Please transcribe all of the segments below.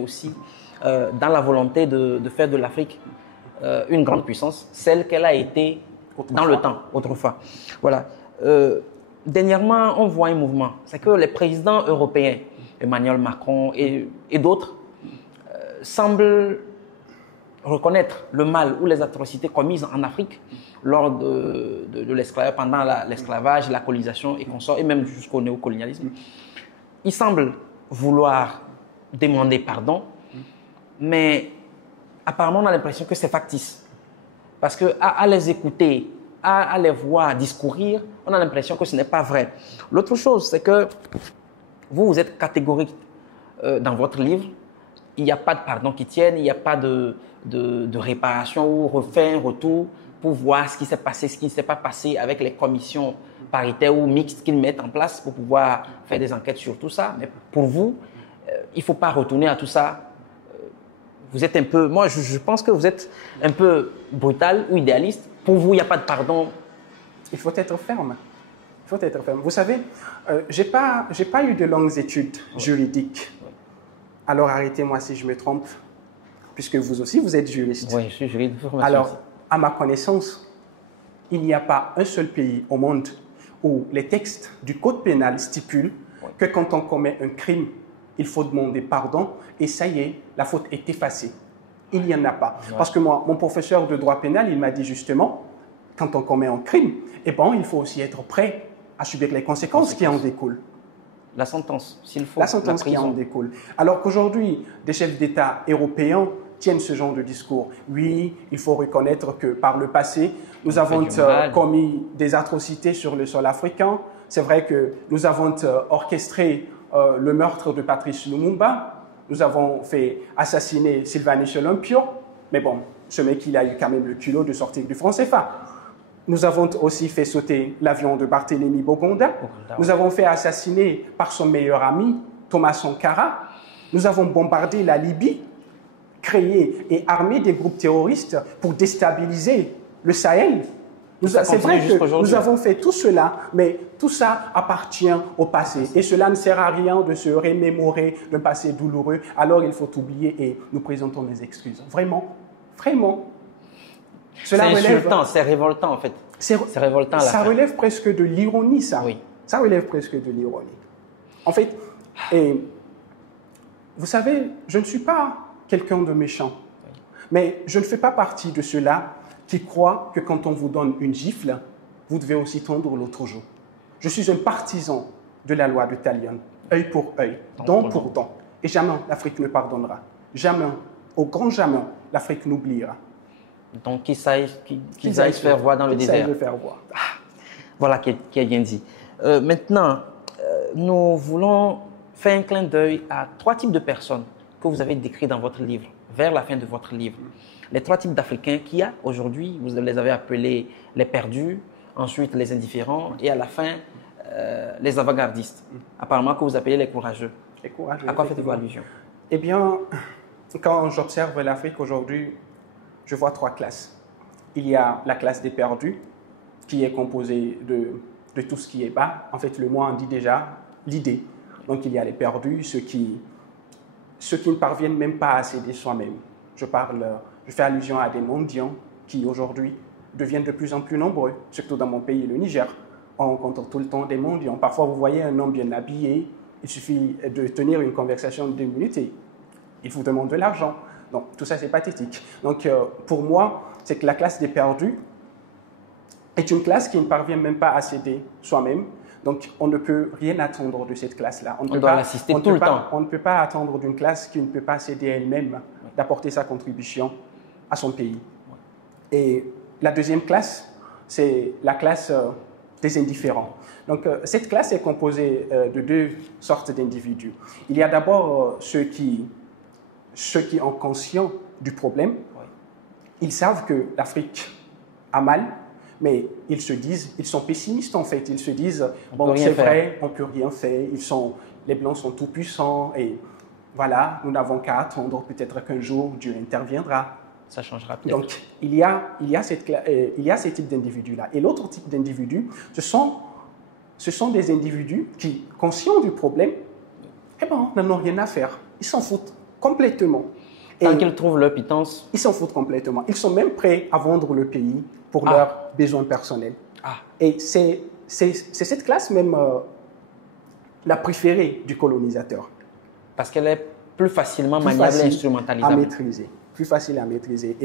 aussi dans la volonté de faire de l'Afrique une grande puissance, celle qu'elle a été dans le temps, autrefois. Voilà. Dernièrement, on voit un mouvement, c'est que les présidents européens, Emmanuel Macron et d'autres, semblent reconnaître le mal ou les atrocités commises en Afrique lors de l'esclavage, pendant l'esclavage, la colonisation et consorts, et même jusqu'au néocolonialisme. Ils semblent vouloir demander pardon, mais apparemment on a l'impression que c'est factice. Parce qu'à les écouter, à les voir discourir, on a l'impression que ce n'est pas vrai. L'autre chose, c'est que vous êtes catégorique dans votre livre. Il n'y a pas de pardon qui tienne, il n'y a pas de réparation ou refait un retour pour voir ce qui s'est passé, ce qui ne s'est pas passé avec les commissions paritaires ou mixtes qu'ils mettent en place pour pouvoir faire des enquêtes sur tout ça. Mais pour vous, il ne faut pas retourner à tout ça. Vous êtes un peu, moi je pense que vous êtes un peu brutal ou idéaliste. Pour vous, il n'y a pas de pardon. Il faut être ferme. Il faut être ferme. Vous savez, j'ai pas eu de longues études juridiques. Alors arrêtez-moi si je me trompe, puisque vous aussi, vous êtes juriste. Oui, je suis juriste de formation. Alors, à ma connaissance, il n'y a pas un seul pays au monde où les textes du code pénal stipulent que quand on commet un crime, il faut demander pardon et ça y est, la faute est effacée. Il n'y en a pas. Ouais. Parce que moi, mon professeur de droit pénal, il m'a dit justement, quand on commet un crime, eh ben, il faut aussi être prêt à subir les conséquences qui en découlent. La sentence, s'il faut. La sentence qui en découle. Alors qu'aujourd'hui, des chefs d'État européens tiennent ce genre de discours. Oui, il faut reconnaître que par le passé, nous avons commis des atrocités sur le sol africain. C'est vrai que nous avons orchestré le meurtre de Patrice Lumumba. Nous avons fait assassiner Sylvanus Olympio. Mais bon, ce mec, il a eu quand même le culot de sortir du franc CFA. Nous avons aussi fait sauter l'avion de Barthélemy Boganda. Nous avons fait assassiner par son meilleur ami, Thomas Sankara. Nous avons bombardé la Libye, créé et armé des groupes terroristes pour déstabiliser le Sahel. C'est vrai que nous avons fait tout cela, mais tout ça appartient au passé. Et cela ne sert à rien de se remémorer le passé douloureux. Alors il faut oublier et nous présentons mes excuses. Vraiment, vraiment. C'est insultant, c'est révoltant en fait. C'est révoltant. Ça relève presque de l'ironie, ça. Oui. Ça relève presque de l'ironie. En fait, vous savez, je ne suis pas quelqu'un de méchant, mais je ne fais pas partie de ceux-là qui croient que quand on vous donne une gifle, vous devez aussi tendre l'autre joue. Je suis un partisan de la loi de Talion, œil pour œil, dent pour dent. Et jamais l'Afrique ne pardonnera. Jamais, au grand jamais, l'Afrique n'oubliera. Donc, qu'ils aillent se faire voir dans le désert. Se faire voir. Voilà qui est bien dit. Maintenant, nous voulons faire un clin d'œil à 3 types de personnes que vous avez décrits dans votre livre, vers la fin de votre livre. Les 3 types d'Africains qu'il y a aujourd'hui, vous les avez appelés les perdus, ensuite les indifférents et à la fin, les avant-gardistes. Apparemment que vous appelez les courageux. Les courageux. À quoi faites-vous allusion? Eh bien, quand j'observe l'Afrique aujourd'hui, je vois 3 classes. Il y a la classe des perdus, qui est composée de tout ce qui est bas. En fait, le mot en dit déjà l'idée. Donc, il y a les perdus, ceux qui ne parviennent même pas à s'aider soi-même. Je fais allusion à des mendiants qui, aujourd'hui, deviennent de plus en plus nombreux, surtout dans mon pays, le Niger. On rencontre tout le temps des mendiants. Parfois, vous voyez un homme bien habillé, il suffit de tenir une conversation de 2 minutes et il vous demande de l'argent. Donc, tout ça, c'est pathétique. Donc, pour moi, c'est que la classe des perdus est une classe qui ne parvient même pas à s'aider soi-même. Donc, on ne peut rien attendre de cette classe-là. On doit l'assister tout le temps. On ne peut pas attendre d'une classe qui ne peut pas s'aider elle-même d'apporter sa contribution à son pays. Et la deuxième classe, c'est la classe des indifférents. Donc, cette classe est composée de 2 sortes d'individus. Il y a d'abord ceux qui ont conscience du problème. Ils savent que l'Afrique a mal, mais ils sont pessimistes en fait. Ils se disent, bon, c'est vrai, on ne peut rien faire, les Blancs sont tout puissants et voilà, nous n'avons qu'à attendre, peut-être qu'un jour Dieu interviendra. Ça changera peut-être. Donc, il y a ce type d'individus-là. Et l'autre type d'individus, ce sont des individus qui, conscients du problème, eh ben, n'en ont rien à faire. Ils s'en foutent. complètement. Tant qu'ils trouvent leur pitance. Ils s'en foutent complètement. Ils sont même prêts à vendre le pays pour leurs besoins personnels. Et c'est cette classe même la préférée du colonisateur. Parce qu'elle est plus facilement maniable et instrumentalisable. À maîtriser. Plus facile à maîtriser.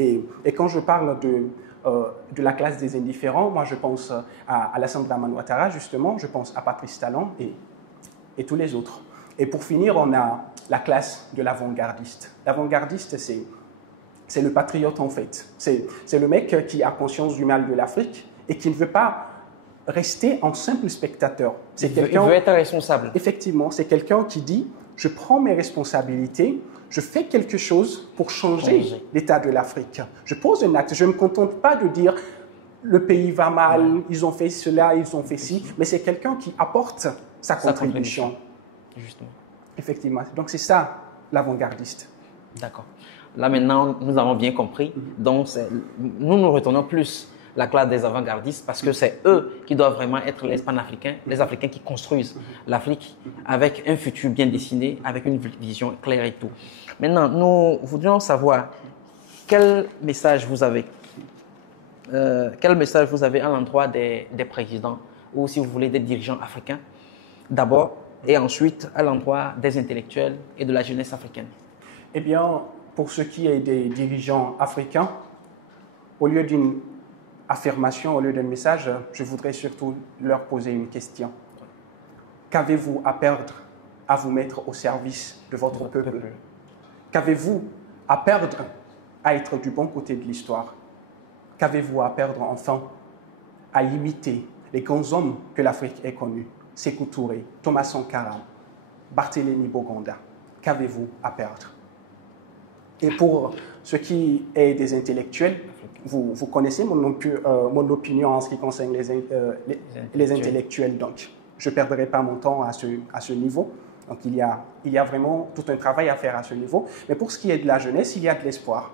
Et quand je parle de la classe des indifférents, moi je pense à Alassane Dramane Ouattara, justement, je pense à Patrice Talon et tous les autres. Et pour finir, on a la classe de l'avant-gardiste. L'avant-gardiste, c'est le patriote en fait. C'est le mec qui a conscience du mal de l'Afrique et qui ne veut pas rester en simple spectateur. Il veut être responsable. Effectivement, c'est quelqu'un qui dit « je prends mes responsabilités, je fais quelque chose pour changer l'état de l'Afrique. Je pose un acte, je ne me contente pas de dire « le pays va mal, ils ont fait cela, ils ont fait ci », mais c'est quelqu'un qui apporte sa contribution. Justement. Effectivement. Donc c'est ça, l'avant-gardiste. D'accord. Là maintenant, nous avons bien compris. Donc nous retournons plus la classe des avant-gardistes parce que c'est eux qui doivent vraiment être les panafricains, les Africains qui construisent l'Afrique avec un futur bien dessiné, avec une vision claire et tout. Maintenant, nous voudrions savoir quel message vous avez. Quel message vous avez à l'endroit des présidents ou, si vous voulez, des dirigeants africains d'abord et ensuite à l'endroit des intellectuels et de la jeunesse africaine? Eh bien, pour ce qui est des dirigeants africains, au lieu d'une affirmation, au lieu d'un message, je voudrais surtout leur poser une question. Qu'avez-vous à perdre à vous mettre au service de votre peuple? Qu'avez-vous à perdre à être du bon côté de l'histoire? Qu'avez-vous à perdre enfin à imiter les grands hommes que l'Afrique ait connus? Sékou Touré, Thomas Sankara, Barthélemy Boganda. Qu'avez-vous à perdre? Et pour ce qui est des intellectuels, vous connaissez mon opinion en ce qui concerne les intellectuels, donc je ne perdrai pas mon temps à ce niveau. Donc il y a vraiment tout un travail à faire à ce niveau. Mais pour ce qui est de la jeunesse, il y a de l'espoir.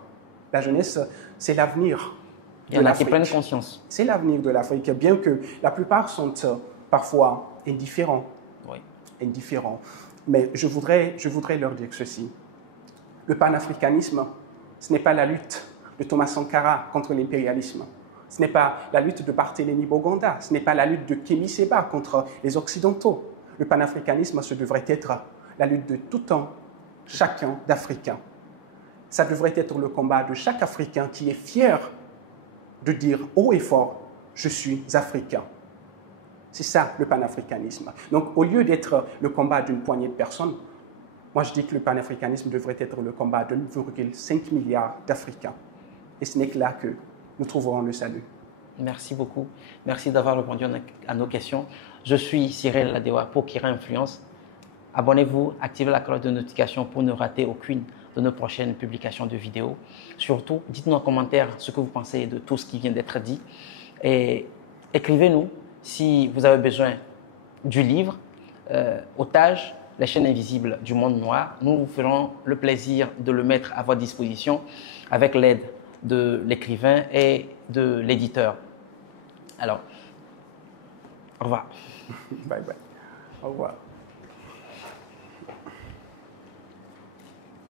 La jeunesse, c'est l'avenir de l'Afrique. Il y en a qui prennent conscience. C'est l'avenir de l'Afrique, bien que la plupart sont parfois indifférents. Oui. Indifférents. Mais je voudrais leur dire ceci. Le panafricanisme, ce n'est pas la lutte de Thomas Sankara contre l'impérialisme. Ce n'est pas la lutte de Barthélemy Boganda. Ce n'est pas la lutte de Kémy Séba contre les Occidentaux. Le panafricanisme, ce devrait être la lutte de tout un chacun d'Africains. Ça devrait être le combat de chaque Africain qui est fier de dire haut et fort « je suis africain ». C'est ça le panafricanisme. Donc au lieu d'être le combat d'une poignée de personnes, moi je dis que le panafricanisme devrait être le combat de 1,5 milliard d'Africains. Et ce n'est que là que nous trouverons le salut. Merci beaucoup. Merci d'avoir répondu à nos questions. Je suis Cyril Ladewa pour Kira Influence. Abonnez-vous, activez la cloche de notification pour ne rater aucune de nos prochaines publications de vidéos. Surtout, dites-nous en commentaire ce que vous pensez de tout ce qui vient d'être dit. Et écrivez-nous si vous avez besoin du livre Otages, les chaînes invisibles du monde noir. Nous vous ferons le plaisir de le mettre à votre disposition avec l'aide de l'écrivain et de l'éditeur. Alors, au revoir. Bye bye. Au revoir.